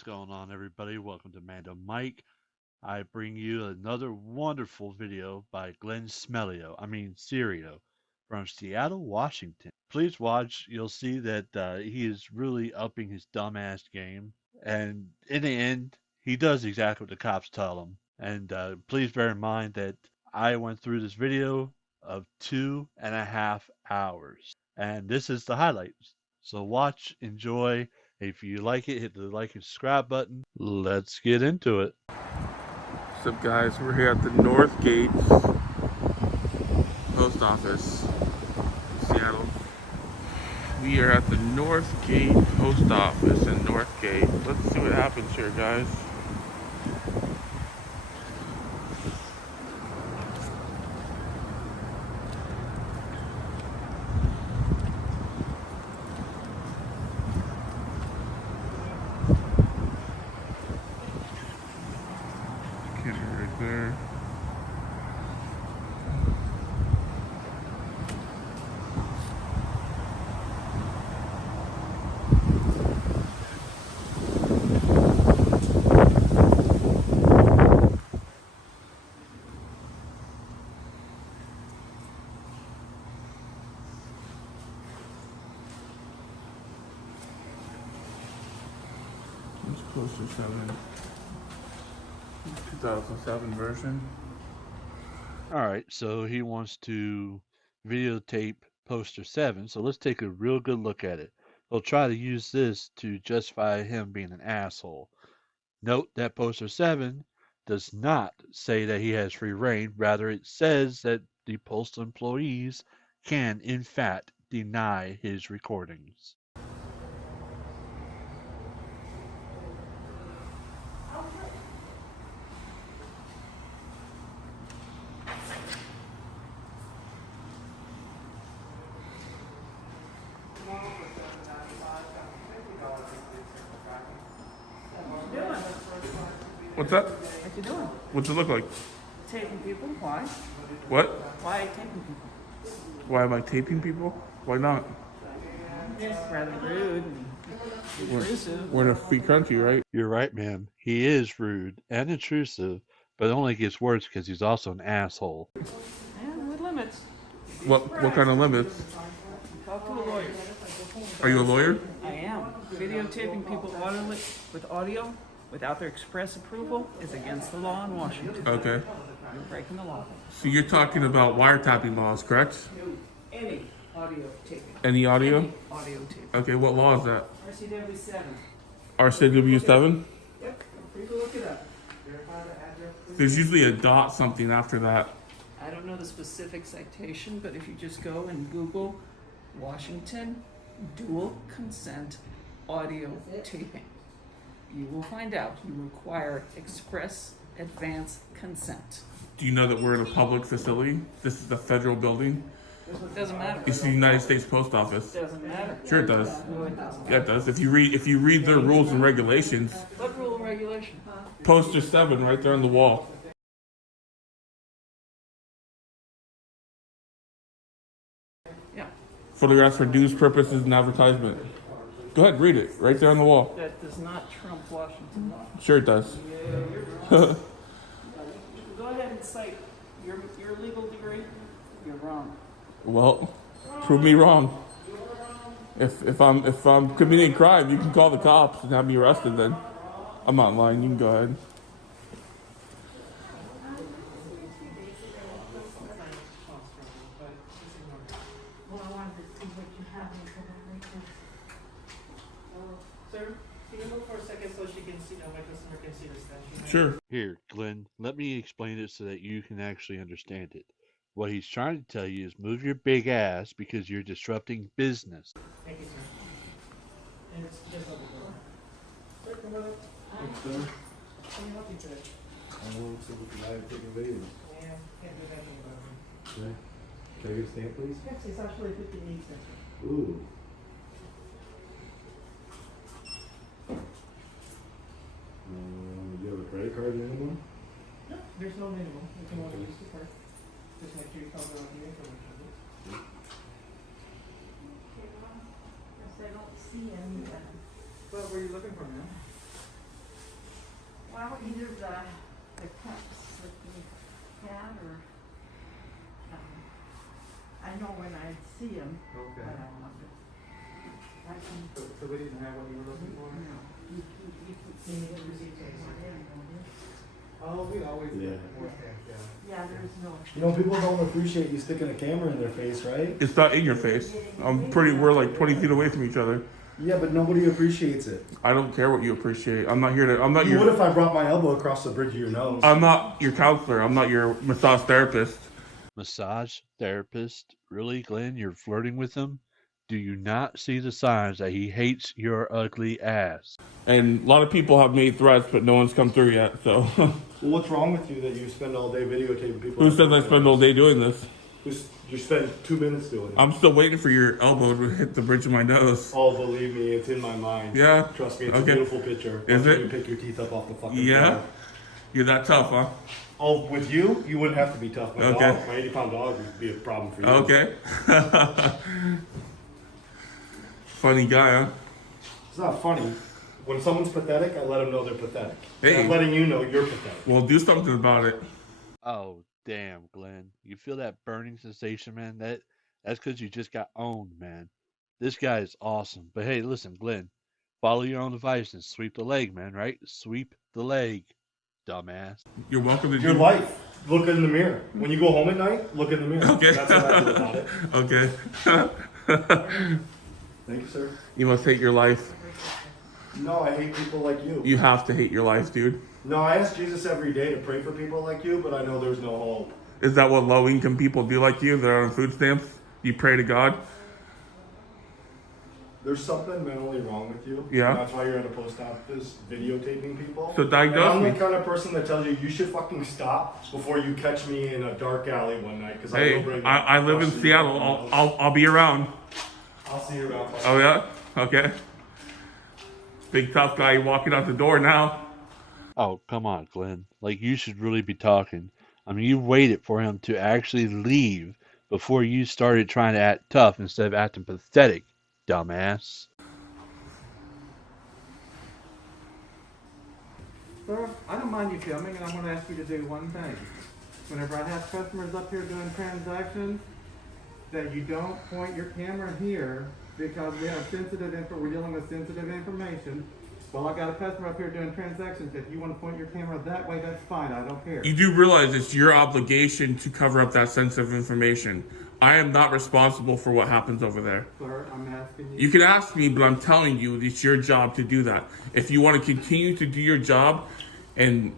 What's going on, everybody? Welcome to Mando Mike. I bring you another wonderful video by Glenn Smellio, Serio, from Seattle, Washington. Please watch. You'll see that he is really upping his dumbass game. And in the end, he does exactly what the cops tell him. And please bear in mind that I went through this video of 2.5 hours. And this is the highlights. So watch, enjoy. If you like it, hit the like and subscribe button. Let's get into it. What's up, guys? We're here at the North Gate Post Office, Seattle. We are at the North Gate Post Office in Northgate. Let's see what happens here, guys. Get it right there. It's Poster 7. 2007 version. Alright, so he wants to videotape poster 7, so let's take a real good look at it. He'll try to use this to justify him being an asshole. Note that poster 7 does not say that he has free reign, rather it says that the postal employees can, in fact, deny his recordings. What's that? What you doing? What's it look like? Taping people? Why? What? Why are you taping people? Why am I taping people? Why not? It's rather rude and intrusive. We're in a free country, right? You're right, ma'am. He is rude and intrusive, but it only gets worse because he's also an asshole. Yeah, with limits. What kind of limits? Talk to a lawyer. Are you a lawyer? I am. Videotaping people with audio without their express approval is against the law in Washington. Okay. You're breaking the law. So you're talking about wiretapping laws, correct? Any audio taping. Any audio? Any audio taping. Okay, what law is that? RCW 7. RCW 7? Yep. You can look it up. There's usually a dot something after that. I don't know the specific citation, but if you just go and Google Washington dual consent audio taping, you will find out you require express advance consent. Do you know that we're in a public facility? This is the federal building. It doesn't matter. It's the United States Post Office. It doesn't matter. Sure it does. No, it doesn't. Yeah, it does. If you read their rules and regulations, What rule and regulation? poster 7 right there on the wall. Yeah, Photographs for news purposes and advertisement. Go ahead, read it. Right there on the wall. that does not trump Washington law. Sure it does. Go ahead and cite your legal degree. You're wrong. Well, prove me wrong. If I'm committing a crime, you can call the cops and have me arrested then. I'm not lying, you can go ahead. Sir, can you move for a second so she can see, my customer can see the statue? Sure. Here, Glenn, let me explain it so that you can actually understand it. What he's trying to tell you is move your big ass because you're disrupting business. Thank you, sir. And it's just over there. Sir, come on up. Can you help you today? I want to see what the guy taking videos. Yeah, can't do anything about it. Okay. Can I get a stamp, please? Yes, it's actually 58 cents. Ooh. Do you have a credit card anymore? No, there's no minimum. You can only use the card. Just make sure you cover all the information. I don't see any. Well, were you looking for, ma'am? Well, either the cups that we had or, I know when I see them, Okay. but I want it. I can, So we didn't have what you were looking for? no, you keep saying it was each one in, don't you? Oh, we always Yeah. get more stamps, yeah. Yeah, there's no. You know, people don't appreciate you sticking a camera in their face, right? It's not in your face. We're like 20 feet away from each other. Yeah, but nobody appreciates it. I don't care what you appreciate. I'm not You would if I brought my elbow across the bridge of your nose. I'm not your counselor. I'm not your massage therapist. Massage therapist? Really, Glenn? You're flirting with him? Do you not see the signs that he hates your ugly ass? And a lot of people have made threats, but no one's come through yet. So, Well, what's wrong with you that you spend all day videotaping people? who says I spend all day doing this? You spend 2 minutes doing it. I'm still waiting for your elbow to hit the bridge of my nose. Oh, believe me, it's in my mind. Yeah. Trust me, it's Okay. a beautiful picture. Is Watching it? You pick your teeth up off the fucking Yeah. floor. You're that tough, huh? Oh, with you wouldn't have to be tough. My Okay. dog, my 80-pound dog would be a problem for you. Okay. Funny guy, huh? It's not funny. When someone's pathetic, I let them know they're pathetic. Hey. I'm letting you know you're pathetic. Well, do something about it. Oh, damn, Glenn. You feel that burning sensation, man? That's because you just got owned, man. This guy is awesome. But hey, listen, Glenn, follow your own advice and sweep the leg, man, right? Sweep the leg, dumbass. You're welcome to Your do. life. Look in the mirror. When you go home at night, look in the mirror. Okay. That's what I do about it. Okay. Thank you, sir. You must hate your life. No, I hate people like you. You have to hate your life, dude. No, I ask Jesus every day to pray for people like you, but I know there's no hope. Is that what low-income people do like you? They're on food stamps? You pray to God? There's something mentally wrong with you. Yeah. And that's why you're at a post office videotaping people. So diagnose I'm me. the kind of person that tells you you should fucking stop before you catch me in a dark alley one night. Because Hey, I live in Seattle. I'll be around. I'll see you around. Oh yeah? Okay. Big tough guy walking out the door now. Oh, come on, Glenn. Like, you should really be talking. I mean, you waited for him to actually leave before you started trying to act tough instead of acting pathetic, dumbass. Sir, I don't mind you filming, and I'm going to ask you to do one thing. Whenever I have customers up here doing transactions, that you don't point your camera here because we have we're dealing with sensitive information. Well, I got a customer up here doing transactions. If you want to point your camera that way, that's fine. I don't care. You do realize it's your obligation to cover up that sensitive information. I am not responsible for what happens over there. Sir, I'm asking you. You can ask me, but I'm telling you, it's your job to do that. If you want to continue to do your job and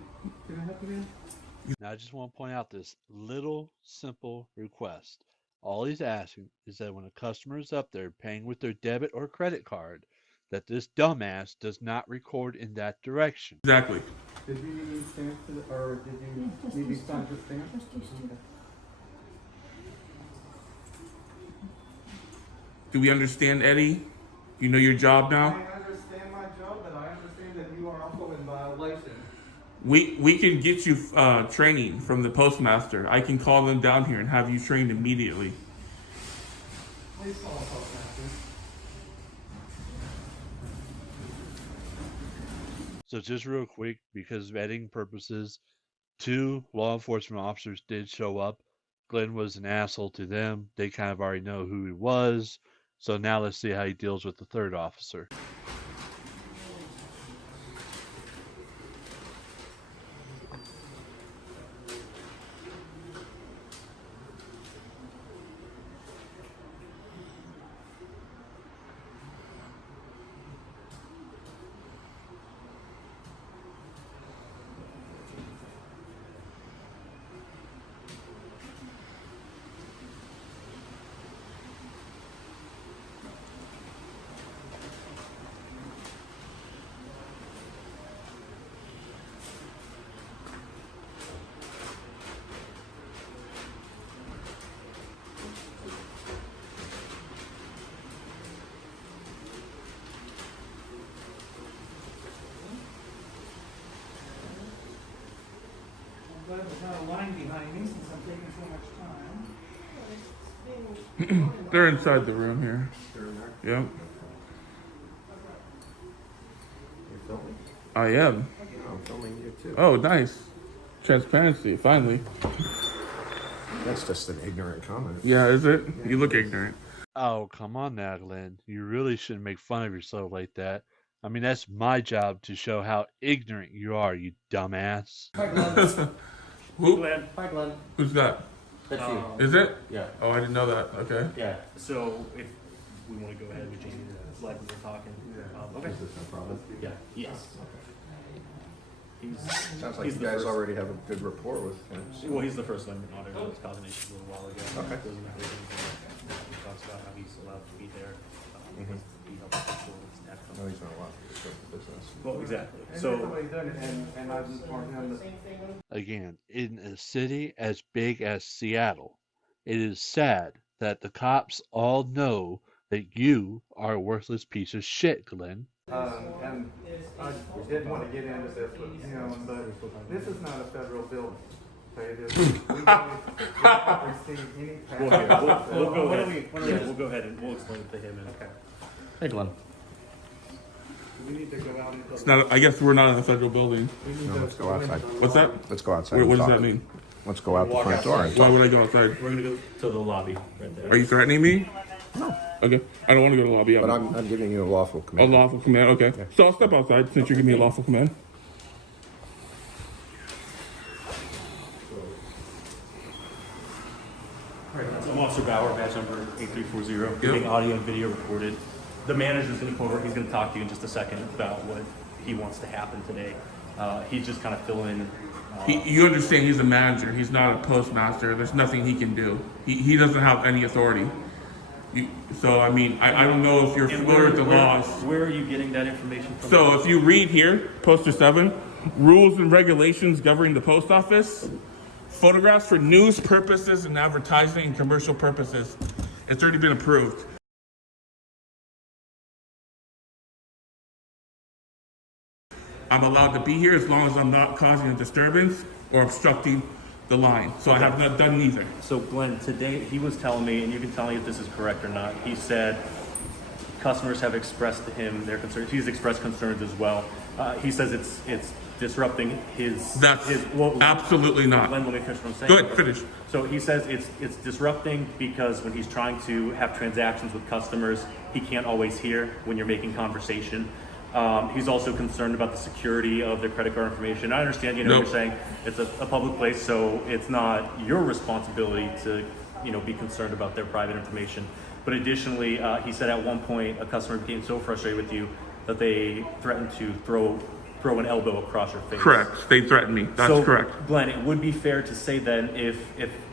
Can I help you, man? Now, I just want to point out this little simple request. All he's asking is that when a customer is up there paying with their debit or credit card, that this dumbass does not record in that direction. exactly. Did you need stamps or did you need these signs with stamps? Okay. Do we understand, Eddie? You know your job I now? understand my job, but I understand that you are also in violation. We can get you training from the postmaster. I can call them down here and have you trained immediately. Please call a postmaster. So just real quick, because of vetting purposes, 2 law enforcement officers did show up. Glenn was an asshole to them. They kind of already know who he was. So now let's see how he deals with the 3rd officer. I'm glad there's not a line behind me since I'm taking so much time. They're inside the room here. Yep. I am. I'm filming you too. Oh, nice. Transparency, finally. That's just an ignorant comment. Yeah, is it? You look ignorant. Oh, come on now, Glenn. You really shouldn't make fun of yourself like that. I mean, that's my job to show how ignorant you are, you dumbass. Hi, Glenn. Who? Glenn. Hi, Glenn. Who's that? That's you. Is it? Yeah. Oh, I didn't know that. Okay. Yeah. So if we want to go ahead with Jamie, like we were talking. Okay. Is this no problem? Yeah. Yes. Sounds like He's you the guys first. already have a good rapport with him. Well, he's the first Amendment auditor that was causing issues a little while ago. Okay. Goes into everything he talks about how he's allowed to be there. Mhm. He helps control his net. No, he's not allowed to disrupt the business. Well, exactly. And that's So what he's doing, and I've informed him that Again, in a city as big as Seattle, it is sad that the cops all know that you are a worthless piece of shit, Glenn. and I didn't want to get into this with him, but this is not a federal building. Okay, we don't receive any tax. we'll go What ahead. do Yeah, we'll go ahead and we'll explain it to him. And, Okay. Hey, Glenn. We need to go out into. It's not. I guess we're not in a federal building. We need No, to let's go outside. What's that? Let's go outside. What and does talk. that mean? Let's go out the Walk front door and Why talk. would I go outside? We're gonna go to the lobby right there. Are you threatening me? No. Okay. I don't want to go to the lobby. But I'm giving you a lawful a command. lawful command. Okay. Yeah. So I'll step outside since you're giving me a lawful command. I'm Officer Bauer, badge number 8340, getting audio and video recorded. The manager's going to come over. He's going to talk to you in just a second about what he wants to happen today. He's just kind of filling. You understand he's a manager. He's not a postmaster. There's nothing he can do. He doesn't have any authority. So, I mean, I don't know if you're familiar with the laws. Where are you getting that information from? So if you read here, poster 7, rules and regulations governing the post office, photographs for news purposes and advertising and commercial purposes. It's already been approved. I'm allowed to be here as long as I'm not causing a disturbance or obstructing the line. So I have not done neither. So Glenn, today he was telling me, and you can tell me if this is correct or not, he said customers have expressed to him their concerns. He's expressed concerns as well. He says it's disrupting his... That's well, absolutely not. Glenn, let me finish what I'm saying. Go ahead, finish. So he says it's disrupting because when he's trying to have transactions with customers, he can't always hear when you're making conversation. He's also concerned about the security of their credit card information. I understand, Nope. you're saying it's a public place, so it's not your responsibility to, be concerned about their private information. But additionally, he said at one point a customer became so frustrated with you that they threatened to throw an elbow across your face. Correct. They threatened me. That's So, correct. Glenn, it would be fair to say then if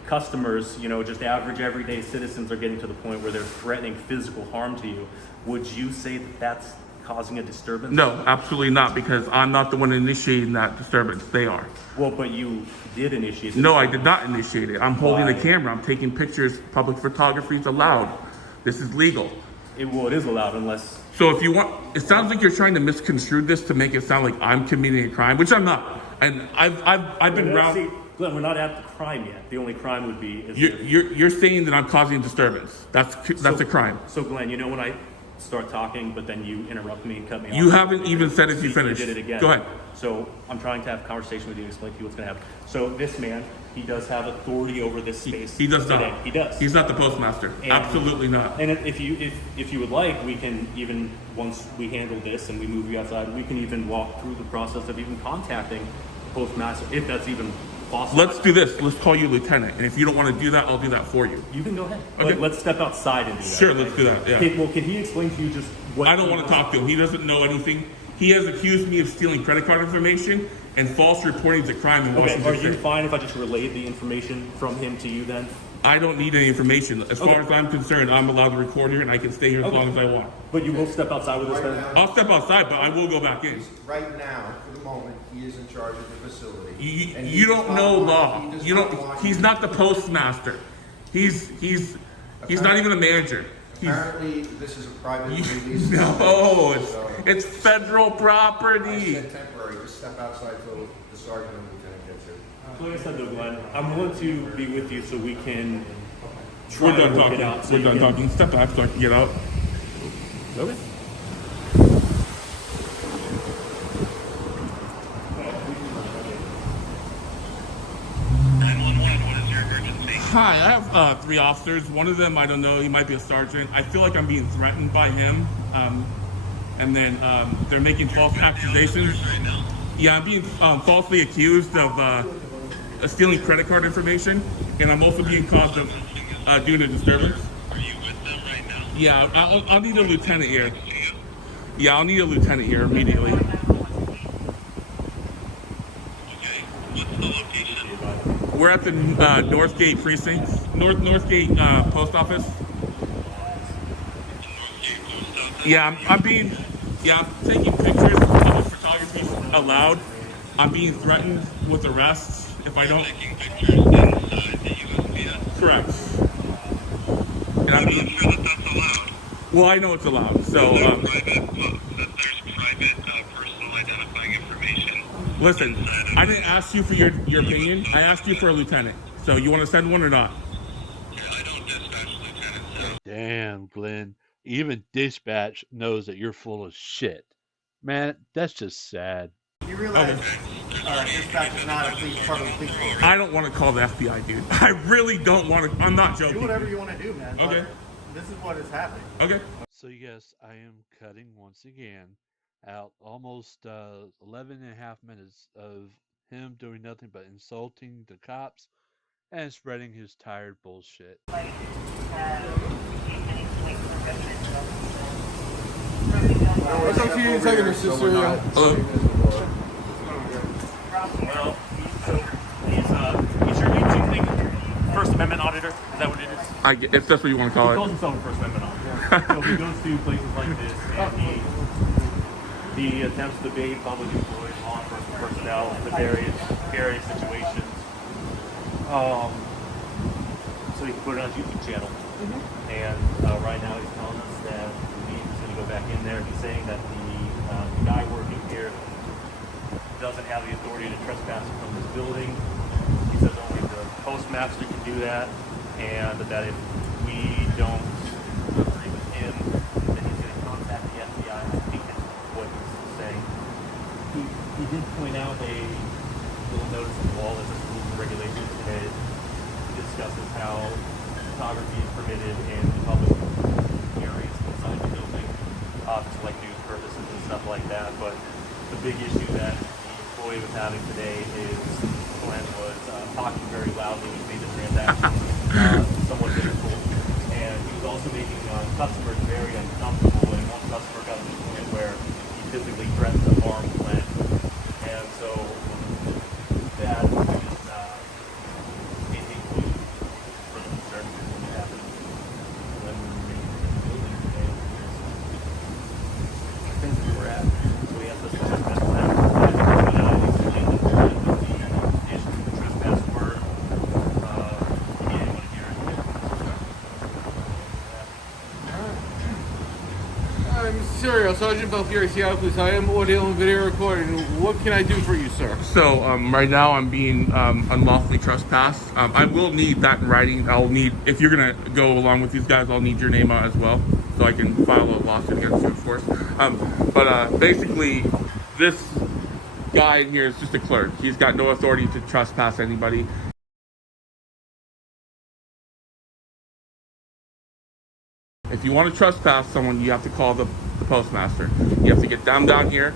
customers, just average everyday citizens are getting to the point where they're threatening physical harm to you, would you say that that's causing a disturbance? No, absolutely not, because I'm not the one initiating that disturbance. They are. Well, but you did initiate the No, I did not initiate it. I'm holding the Why? camera. I'm taking pictures. Public photography is allowed. This is legal. It is allowed unless... So if you want, it sounds like you're trying to misconstrue this to make it sound like I'm committing a crime, which I'm not. And I've been around. See, Glenn, we're not at the crime yet. The only crime would be... is if- You're saying that I'm causing a disturbance. That's a crime. So, Glenn, when I start talking, but then you interrupt me and cut me off. You haven't even said if you finished. You did it again. Go ahead. So I'm trying to have a conversation with you and explain to you what's going to happen. So this man, he does have authority over this space. He does today. not. He does. He's not the postmaster. And- Absolutely not. And if you would like, we can even, once we handle this and we move you outside, we can even walk through the process of even contacting the postmaster, if that's even possible. Let's do this. Let's call you lieutenant. And if you don't want to do that, I'll do that for you. You can go ahead. Okay. Let's step outside and do that. Sure, let's do that. Yeah. Okay, well, can he explain to you just what... I don't want to talk to him. He doesn't know anything. He has accused me of stealing credit card information and false reporting is a crime in Okay, Washington are you State. fine if I just relay the information from him to you then? I don't need any information. As far Okay. as I'm concerned, I'm allowed to record here and I can stay here as Okay. long as I want. But you will step outside with us then? I'll step outside, but I will go back in. Right now, for the moment, he is in charge of the facility. And he You does don't not know want- law. he does You not don't. want He's you- not the postmaster. He's not even a manager. He's, Apparently, this is a private you, release. no, So, it's federal I property. said temporary, just step outside till the sergeant and lieutenant gets here. Like I said though, Glenn, I'm willing to be with you so we can try We're done to work talking. it out. So We're you done can- talking. Step back so I can get out. Okay. Hi, I have 3 officers. One of them, I don't know, he might be a sergeant. I feel like I'm being threatened by him. And then they're making false accusations. Yeah, I'm being falsely accused of stealing credit card information, and I'm also being caused of doing a disturbance. Are you with them right now? Yeah, I'll need a lieutenant here. Yeah, I'll need a lieutenant here immediately. Okay, what's the location? We're at the Northgate precinct, Northgate post office. Northgate Post Office? Yeah, I'm being, yeah, I'm taking pictures. Public photography allowed. I'm being threatened with arrests if I don't. Taking pictures inside the USPS? Correct. And I'm not sure that that's allowed. well, I know it's allowed. So, There's private personal identifying information. listen, Inside of I didn't ask you for your opinion. I asked you for a lieutenant. So you want to send one or not? Yeah, I don't dispatch lieutenants, so. Damn, Glenn. Even dispatch knows that you're full of shit. Man, that's just sad. You realize Okay. dispatch is not a part of the police force. I don't want to call the FBI, dude. I really don't want to. I'm not joking. Do whatever you want to do, man. but Okay. This is what is happening. Okay. So, yes, I am cutting once again out almost 11 and a half minutes of him doing nothing but insulting the cops and spreading his tired bullshit. What's up to you, Integrity Cecilia? Hello. Well, he's your lead First Amendment auditor. Is that what it is? If that's what you want to He call calls it. himself a First Amendment auditor. So he goes to places like this and he attempts to bait public employees, law enforcement personnel into various situations. So he can put it on his YouTube channel. And right now he's telling us that he's going to go back in there. He's saying that the guy working here doesn't have the authority to trespass from this building. He says only the postmaster can do that, and that if we don't agree with him, then he's going to contact the FBI. I think that's what he's saying. He did point out a little notice on the wall that says rules and regulations, and it discusses how photography is permitted in public areas inside the building, for like news purposes and stuff like that. But the big issue that the employee was having today is Glenn was talking very loudly when he made the transaction, somewhat difficult, and he was also making customers very uncomfortable. And one customer got to the point where he physically threatened to harm Glenn, and so that is included for the services that happened when we were making the building today. Things that we're at. So we have this trespass plan. Explain the issue with the trespass word. He didn't want to hear it. I'm Serial Sergeant Belfieri, Seattle Police. I am audio and video recording. What can I do for you, sir? So right now I'm being unlawfully trespassed. I will need that in writing. I'll need, if you're gonna go along with these guys, I'll need your name out as well, so I can file a lawsuit against you, of course. But basically, this guy in here is just a clerk. He's got no authority to trespass anybody. If you want to trespass someone, you have to call the postmaster. You have to get them down here,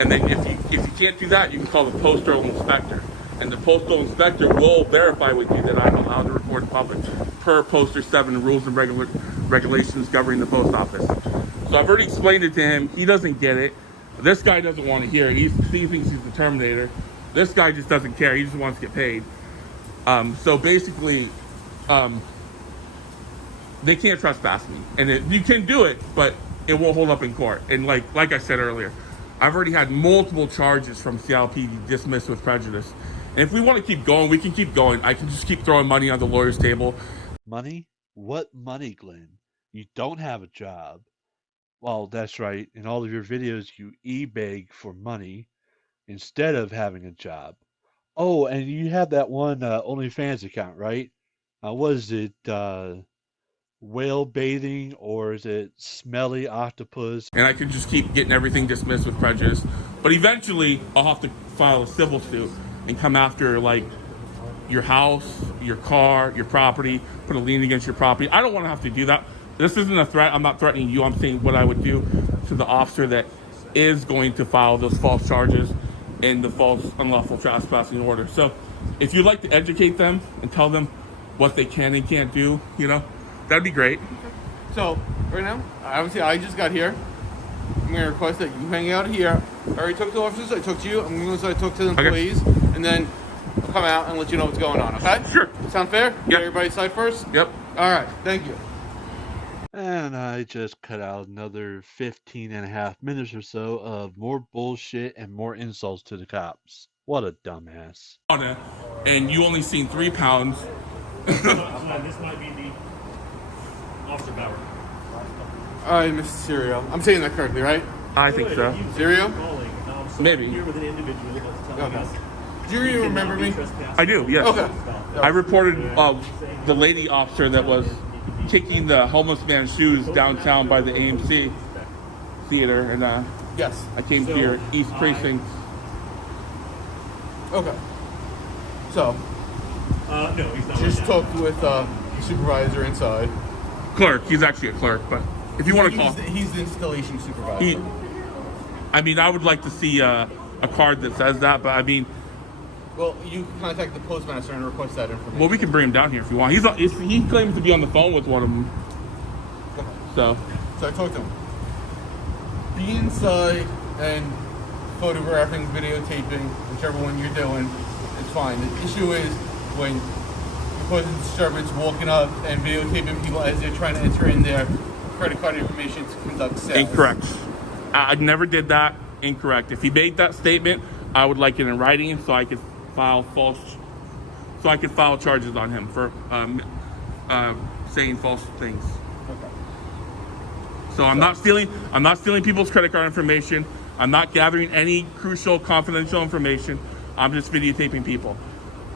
and then if you can't do that, you can call the postal inspector. And the postal inspector will verify with you that I'm allowed to record in public per Poster 7 rules and regulations governing the post office. So I've already explained it to him. He doesn't get it. This guy doesn't want to hear it. He thinks he's the Terminator. This guy just doesn't care. He just wants to get paid. So basically, they can't trespass me, and you can do it, but it won't hold up in court. And like I said earlier, I've already had multiple charges from Seattle PD dismissed with prejudice. And if we want to keep going, we can keep going. I can just keep throwing money on the lawyer's table. Money? What money, Glenn? You don't have a job. Well, that's right. In all of your videos, you e-beg for money instead of having a job. Oh, and you have that one OnlyFans account, right? What is it? Whale bathing, or is it smelly octopus? And I can just keep getting everything dismissed with prejudice. But eventually, I'll have to file a civil suit and come after your house, your car, your property, put a lien against your property. I don't want to have to do that. This isn't a threat. I'm not threatening you. I'm saying what I would do to the officer that is going to file those false charges in the false unlawful trespassing order. So if you'd like to educate them and tell them what they can and can't do, that'd be great. So, right now, obviously I just got here. I'm going to request that you hang out here. I already talked to officers, I talked to you, I'm going to go inside talk to the employees, and then I'll come out and let you know what's going on, okay? Sure. Sound fair? Yep. Get everybody's side first? Yep. Alright, thank you. And I just cut out another 15.5 minutes or so of more bullshit and more insults to the cops. What a dumbass. And you only seen 3 pounds. This might be the Officer Bauer. Alright, Mr. Serio. I'm saying that correctly, right? I think so. Serio? So Maybe. I'm here with an individual that's telling us Do you even remember me? I do, yes. Okay. I reported the lady officer that was kicking the homeless man's shoes downtown by the AMC theater, and Yes. I came to your East Precinct. Okay. So, no, he's not. just right now. talked with the supervisor inside. Clerk. He's actually a clerk, but if you want to call, He's the installation supervisor. I would like to see a card that says that, but I mean, Well, you can contact the postmaster and request that information. well, we can bring him down here if you want. He claims to be on the phone with one of them. Okay. So So I talked to him. Be inside and photographing, videotaping, whichever one you're doing, it's fine. The issue is when you're causing disturbance, walking up and videotaping people as they're trying to enter in their credit card information to conduct sales. incorrect. I never did that. Incorrect. If he made that statement, I would like it in writing so I could file charges on him for saying false things. Okay. So I'm not stealing people's credit card information. I'm not gathering any crucial confidential information. I'm just videotaping people.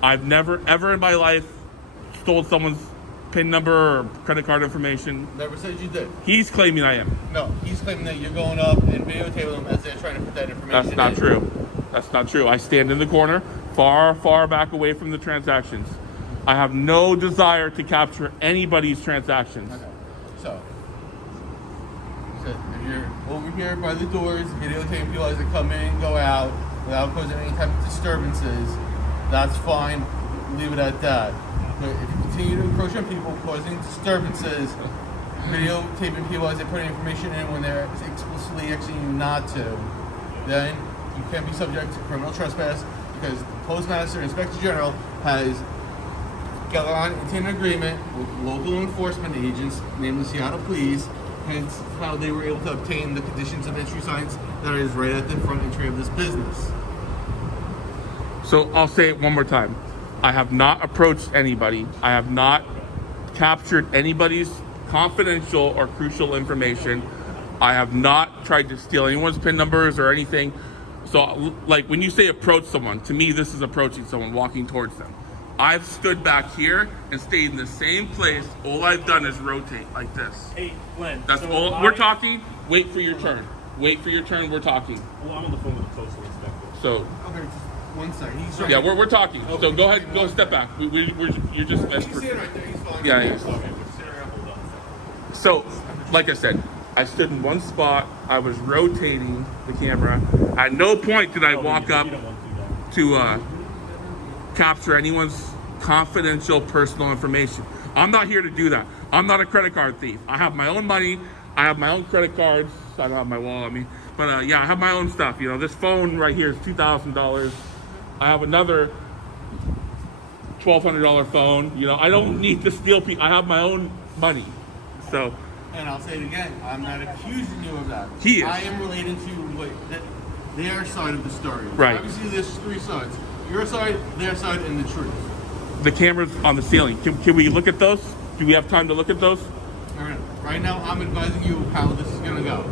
I've never ever in my life stole someone's PIN number or credit card information. Never said you did. He's claiming I am. No, he's claiming that you're going up and videotaping them as they're trying to put that information That's not in. true. That's not true. I stand in the corner, far, far back away from the transactions. I have no desire to capture anybody's transactions. Okay. So if you're over here by the doors, videotaping people as they come in, go out, without causing any type of disturbances, that's fine. Leave it at that. But if you continue to encroach on people, causing disturbances, videotaping people as they put information in when they're explicitly asking you not to, then you can be subject to criminal trespass because the Postmaster Inspector General has gone into an agreement with local enforcement agents, namely Seattle Police, hence how they were able to obtain the conditions of entry signs that is right at the front entry of this business. So I'll say it one more time. I have not approached anybody. I have not captured anybody's confidential or crucial information. I have not tried to steal anyone's PIN numbers or anything. So, like, when you say approach someone, to me, this is approaching someone, walking towards them. I've stood back here and stayed in the same place. All I've done is rotate like this. Hey, Glenn. That's so all. We're talking. Wait for your turn. Wait for your turn. We're talking. Well, I'm on the phone with the postal inspector. So, Okay, just 1 second. He's right. yeah, we're talking. Okay. So go ahead. Go step back. You're just. He's sitting right there. He's fine. Yeah, yeah. Okay, hold on a second. So, like I said, I stood in one spot. I was rotating the camera. At no point did I walk up You don't want to do that. to capture anyone's confidential personal information. I'm not here to do that. I'm not a credit card thief. I have my own money. I have my own credit cards. I don't have my wallet on me. But yeah, I have my own stuff. You know, this phone right here is $2,000. I have another $1,200 phone. You know, I don't need to steal people. I have my own money. So, And I'll say it again, I'm not accusing you of that. He is. I am relating to their side of the story. Right. Obviously, there's 3 sides. Your side, their side, and the truth. the cameras on the ceiling. Can we look at those? Do we have time to look at those? All right. Right now, I'm advising you how this is going to go.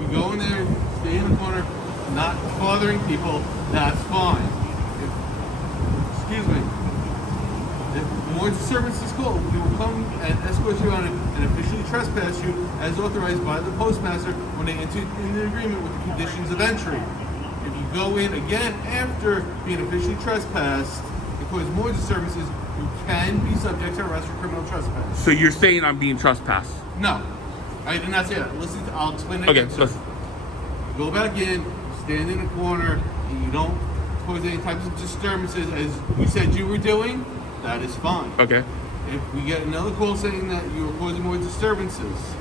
You go in there, stay in the corner, not bothering people, that's fine. Excuse me. If more disturbance is called, we will come and escort you on and officially trespass you as authorized by the postmaster when they enter into agreement with the conditions of entry. If you go in again after being officially trespassed, and cause more disturbances, you can be subject to arrest for criminal trespass. So you're saying I'm being trespassed? No, I did not say that. Listen, I'll explain it Okay, again, sir. Go back in, stand in a corner, and you don't cause any types of disturbances as you said you were doing, that is fine. okay. If we get another call saying that you are causing more disturbances,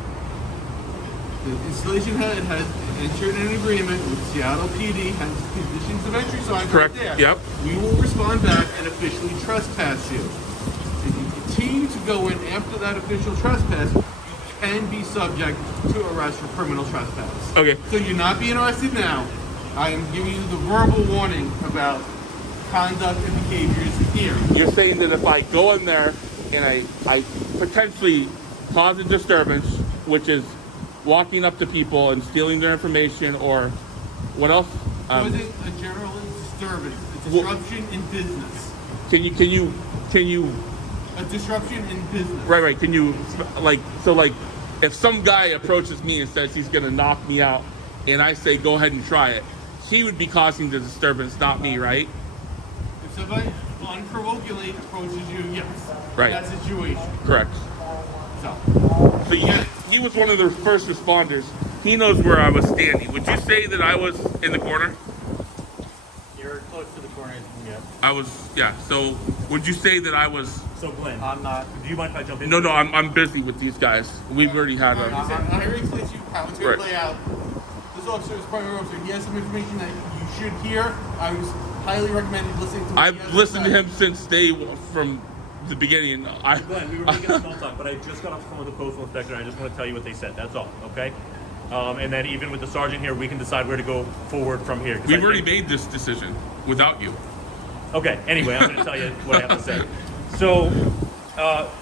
the installation head has entered an agreement with Seattle PD, has conditions of entry signs Correct, right there. yep. We will respond back and officially trespass you. If you continue to go in after that official trespass, you can be subject to arrest for criminal trespass. Okay. So you're not being arrested now. I am giving you the verbal warning about conduct and behaviors here. You're saying that if I go in there and I potentially cause a disturbance, which is walking up to people and stealing their information, or what else? Causing a general disturbance, a disruption in business. Can you? A disruption in business. Right. Can you, like, if some guy approaches me and says he's gonna knock me out, and I say go ahead and try it, he would be causing the disturbance, not me, right? If somebody unprovokingly approaches you, yes. Right. That situation. Correct. So, So he was one of the first responders. He knows where I was standing. Would you say that I was in the corner? You're close to the corner. Yeah. I was, yeah. So would you say that I was? So Glenn, I'm not. Do you mind if I jump in? No, I'm busy with these guys. We've already had I a. already explained to you how it's going Right. to play out. This officer is primary officer. He has some information that you should hear. I was highly recommended listening to. I've listened to him since from the beginning. Glenn, we were making a small talk, but I just got off the phone with the postal inspector, and I just want to tell you what they said. That's all, okay? And then even with the sergeant here, we can decide where to go forward from here. We've already made this decision without you. Okay, anyway, I'm going to tell you what I have to say. So,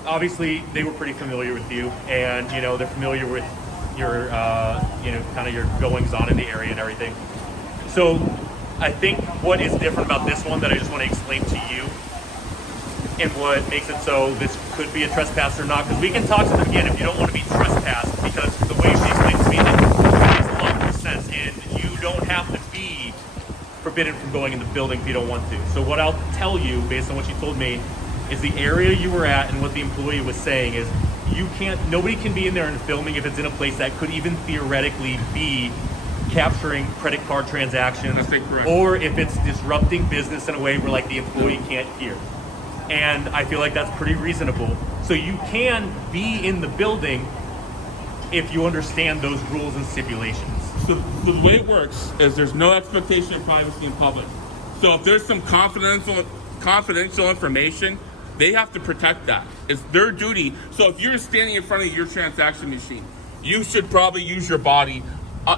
obviously, they were pretty familiar with you, and, you know, they're familiar with your, you know, kind of your goings-on in the area and everything. So, I think what is different about this one that I just want to explain to you, and what makes it so this could be a trespass or not, because we can talk to them again if you don't want to be trespassed, because the way she explained to me, it makes a lot more sense, and you don't have to be forbidden from going in the building if you don't want to. So what I'll tell you, based on what you told me, is the area you were at and what the employee was saying is nobody can be in there and filming if it's in a place that could even theoretically be capturing credit card transactions, That's correct. or if it's disrupting business in a way where like the employee can't hear. And I feel like that's pretty reasonable. So you can be in the building if you understand those rules and stipulations. So the way it works is there's no expectation of privacy in public. So if there's some confidential information, they have to protect that. It's their duty. So if you're standing in front of your transaction machine, you should probably use your body.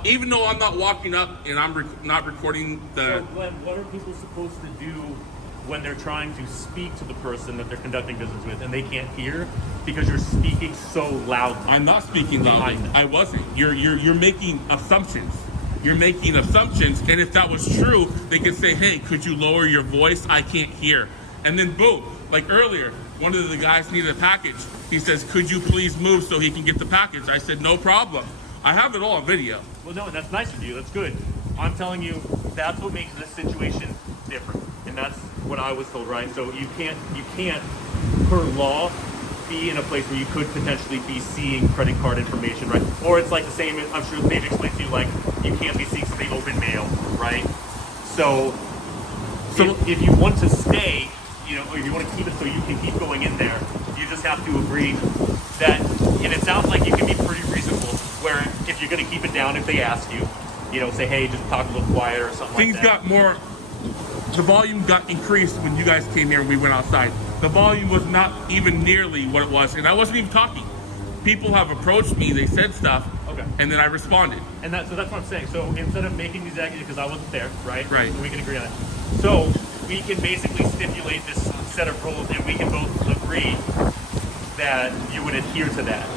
Even though I'm not walking up and I'm not recording the... So Glenn, what are people supposed to do when they're trying to speak to the person that they're conducting business with and they can't hear because you're speaking so loudly? I'm not speaking loudly. I wasn't. You're making assumptions. You're making assumptions, and if that was true, they could say, hey, could you lower your voice? I can't hear. And then boom, like earlier, one of the guys needed a package. He says, could you please move so he can get the package? I said, no problem. I have it all on video. Well, no, and that's nice of you. That's good. I'm telling you, that's what makes this situation different, and that's what I was told, right? So you can't, per law, be in a place where you could potentially be seeing credit card information, right? Or it's like the same. I'm sure they've explained to you, like you can't be seeing something open mail, right? So if you want to stay, you know, or if you want to keep it so you can keep going in there, you just have to agree that, and it sounds like you can be pretty reasonable, where if you're going to keep it down, if they ask you, you know, say, hey, just talk a little quieter or something Things like that. got more, the volume got increased when you guys came here and we went outside. The volume was not even nearly what it was, and I wasn't even talking. People have approached me, they said stuff, Okay. and then I responded. And so that's what I'm saying. So instead of making these accusations, because I wasn't there, right? Right. So we can agree on that. So we can basically stipulate this set of rules, and we can both agree that you would adhere to that.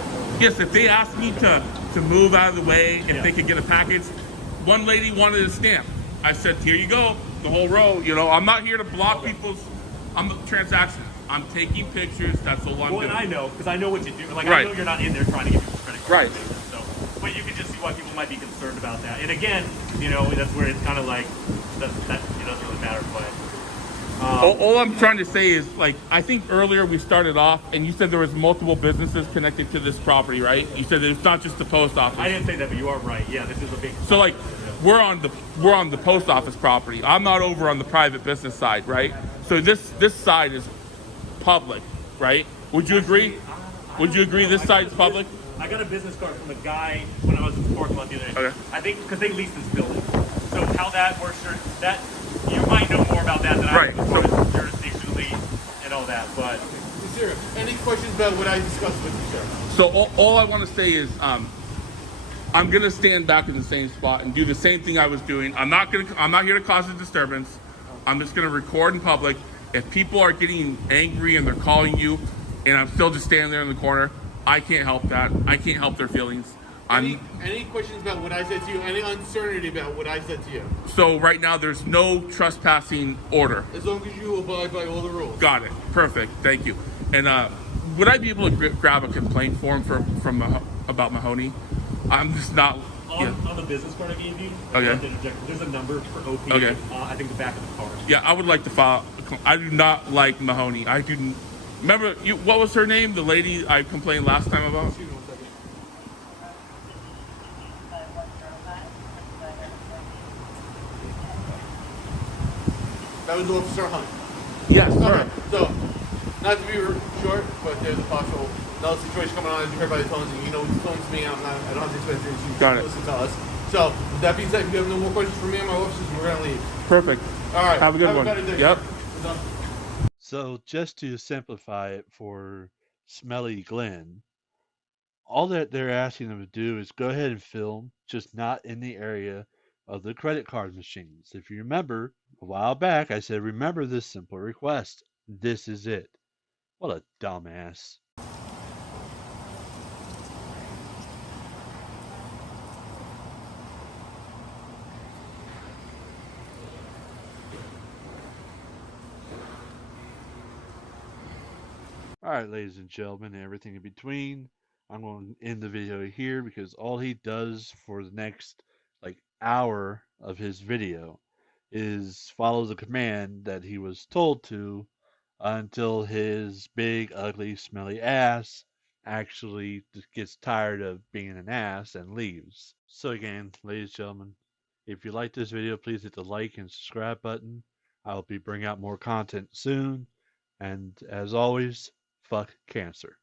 Yes, if they asked me to move out of the way, if Yeah. they could get a package, one lady wanted a stamp. I said, here you go, the whole row. You know, I'm not here to block people's transactions. I'm taking pictures, that's all I'm Well, doing. and I know, because I know what you do. Like, I Right. know you're not in there trying to get people's credit card Right. information. So, but you can just see why people might be concerned about that. And again, you know, that's where it's kind of like, that you know, doesn't really matter. But All I'm trying to say is, like, I think earlier we started off, and you said there was multiple businesses connected to this property, right? You said it's not just the post office. I didn't say that, but you are right. Yeah, this is a big. So, like, we're on the post office property. I'm not over on the private business side, right? So this side is public, right? Would you agree? Would you agree this side is public? I got a business card from a guy when I was in the parking lot the other day. Okay. I think because they lease this building. So how that works, that you might know more about that than I Right. do, as far as jurisdictionally and all that. But Sir, any questions about what I discussed with you, sir? So all I want to say is, I'm gonna stand back in the same spot and do the same thing I was doing. I'm not here to cause a disturbance. I'm just gonna record in public. If people are getting angry and they're calling you, and I'm still just standing there in the corner, I can't help that. I can't help their feelings. Any questions about what I said to you? Any uncertainty about what I said to you? So right now there's no trespassing order. As long as you abide by all the rules. Got it. Perfect. Thank you. And would I be able to grab a complaint form about Mahoney? I'm just not. on the business card I gave you, Okay. there's a number for OP. Okay. I think the back of the card. Yeah, I would like to file. I do not like Mahoney. I do. Remember, what was her name? The lady I complained last time about? Excuse me 1 second. That was Officer Hunt. Yes, Okay, sir. so, not to be short, but there's a possible another situation coming on, as you heard by the tones, and you know the tones me, I don't have to explain things to you. Got it. Listen to us. So, with that being said, if you have no more questions for me and my officers, we're going to leave. Perfect. All right. Have a good one. better day. Yep. We're done. So just to simplify it for Smelly Glenn, all that they're asking them to do is go ahead and film, just not in the area of the credit card machines. If you remember, a while back I said, remember this simple request. This is it. What a dumbass. Alright, ladies and gentlemen, and everything in between, I'm going to end the video here because all he does for the next hour of his video is follow the command that he was told to until his big, ugly, smelly ass actually just gets tired of being an ass and leaves. So again, ladies and gentlemen, if you like this video, please hit the like and subscribe button. I'll be bringing out more content soon. And as always, fuck cancer.